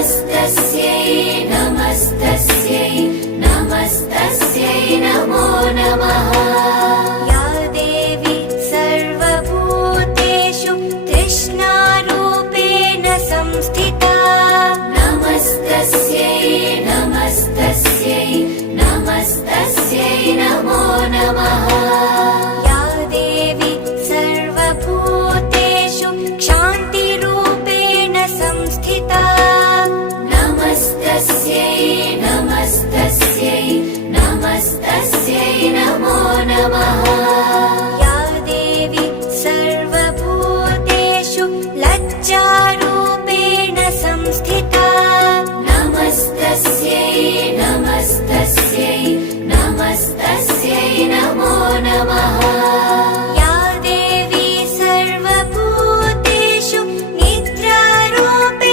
नमस्तस्यै नमस्तस्यै नमस्तस्यै नमो नमः। या देवी सर्वभूतेषु तृष्णारूपेण संस्थिता नमस्तस्यै नमस्तस्यै नमस्तस्यै नमो नमः। या देवी सर्वभूतेषु क्षान्तिरूपेण संस्थिता